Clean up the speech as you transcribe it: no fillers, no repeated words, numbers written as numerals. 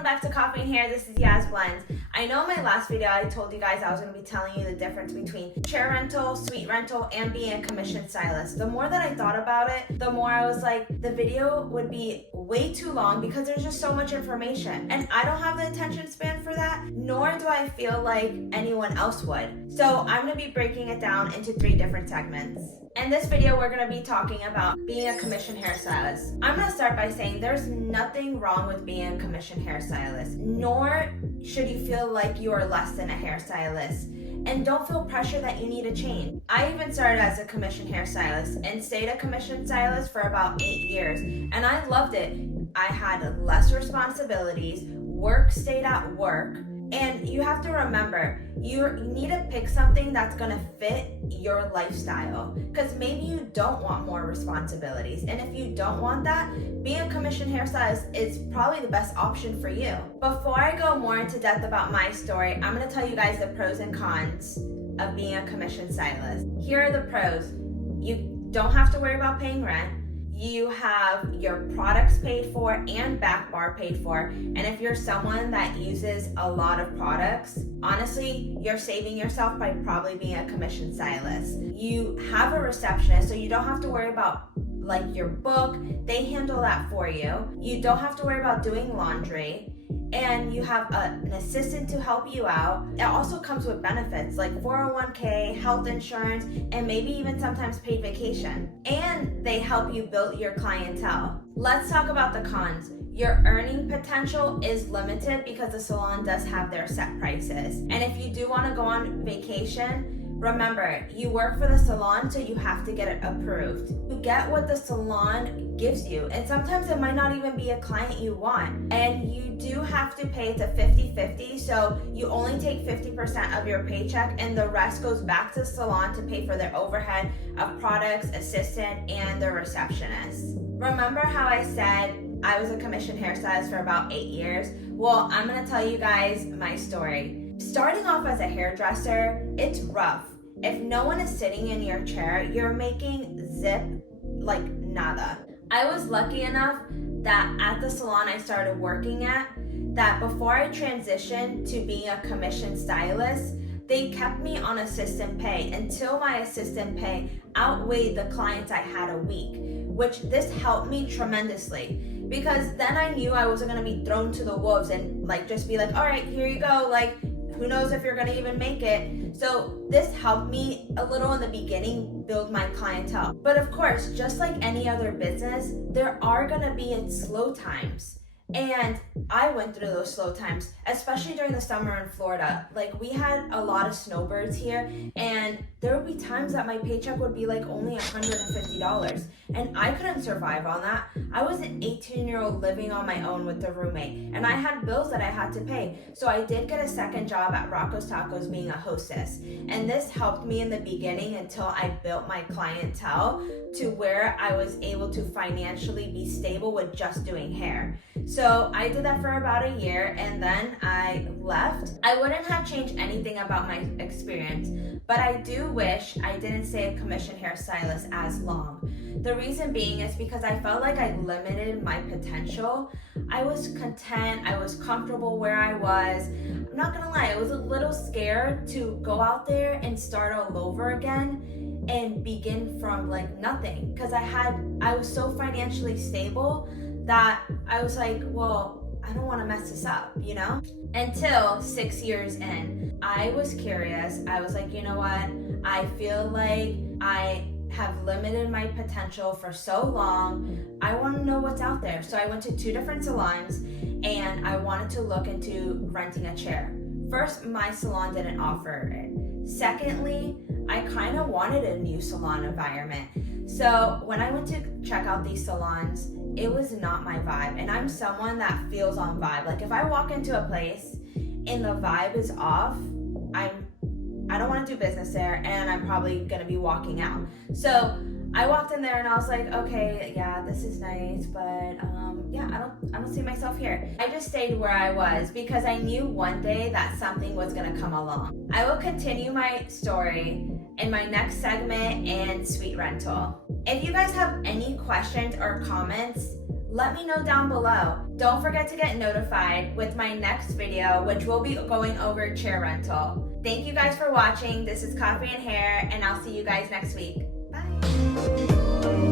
welcome back to Coffee and Hair. This is Yaz Blends. I know in my last video I told you guys I was going to be telling you the difference between chair rental, suite rental, and being a commission stylist. The more that I thought about it, the more I was like, the video would be way too long because there's just so much information. And I don't have the attention span for that, nor do I feel like anyone else would. So I'm going to be breaking it down into 3 different segments. In this video, we're going to be talking about being a commission hairstylist. I'm going to start by saying there's nothing wrong with being a commission hairstylist, nor should you feel like you are less than a hairstylist. And don't feel pressure that you need to change. I even started as a commission hairstylist and stayed a commission stylist for about 8 years, and I loved it. I had less responsibilities, work stayed at work, and you have to remember, you need to pick something that's gonna fit your lifestyle, because maybe you don't want more responsibilities, and if you don't want that, being a commission hairstylist is probably the best option for you. Before I go more into depth about my story, I'm gonna tell you guys the pros and cons of being a commission stylist. Here are the pros. You don't have to worry about paying rent. You have your products paid for and back bar paid for. And if you're someone that uses a lot of products, honestly, you're saving yourself by probably being a commission stylist. You have a receptionist, so you don't have to worry about like your book. They handle that for you. You don't have to worry about doing laundry. And you have an assistant to help you out. It also comes with benefits like 401k, health insurance, and maybe even sometimes paid vacation. And they help you build your clientele. Let's talk about the cons. Your earning potential is limited because the salon does have their set prices. And if you do want to go on vacation, remember, you work for the salon, so you have to get it approved. You get what the salon gives you, and sometimes it might not even be a client you want. And you do have to pay to 50-50, so you only take 50% of your paycheck, and the rest goes back to the salon to pay for their overhead of products, assistant, and the receptionist. Remember how I said I was a commission hairstylist for about 8 years? Well, I'm gonna tell you guys my story. Starting off as a hairdresser, it's rough. If no one is sitting in your chair, you're making zip like nada. I was lucky enough that at the salon I started working at, that before I transitioned to being a commission stylist, they kept me on assistant pay until my assistant pay outweighed the clients I had a week, which this helped me tremendously, because then I knew I wasn't gonna be thrown to the wolves and like just be like, all right, here you go, like who knows if you're gonna even make it. So this helped me a little in the beginning build my clientele. But of course, just like any other business, there are gonna be slow times. And I went through those slow times, especially during the summer in Florida. Like we had a lot of snowbirds here, and there would be times that my paycheck would be like only $150, and I couldn't survive on that. I was an 18-year-old living on my own with a roommate, and I had bills that I had to pay. So I did get a second job at Rocco's Tacos being a hostess, and this helped me in the beginning until I built my clientele to where I was able to financially be stable with just doing hair. So I did that for about a year, and then I left. I wouldn't have changed anything about my experience, but I do wish I didn't stay a commission hairstylist as long. The reason being is because I felt like I limited my potential. I was content, I was comfortable where I was. I'm not gonna lie, I was a little scared to go out there and start all over again and begin from like nothing, because I was so financially stable that I was like, well, I don't want to mess this up, you know? Until 6 years in, I was curious. I was like, you know what? I feel like I have limited my potential for so long. I want to know what's out there. So I went to 2 different salons, and I wanted to look into renting a chair. First, my salon didn't offer it. Secondly, I kind of wanted a new salon environment. So when I went to check out these salons, it was not my vibe. And I'm someone that feels on vibe. Like if I walk into a place and the vibe is off, I don't want to do business there, and I'm probably gonna be walking out. So I walked in there and I was like, okay, yeah, this is nice, but yeah, I don't see myself here. I just stayed where I was because I knew one day that something was gonna come along. I will continue my story in my next segment in suite rental. If you guys have any questions or comments, let me know down below. Don't forget to get notified with my next video, which will be going over chair rental. Thank you guys for watching. This is Coffee and Hair, and I'll see you guys next week. Bye.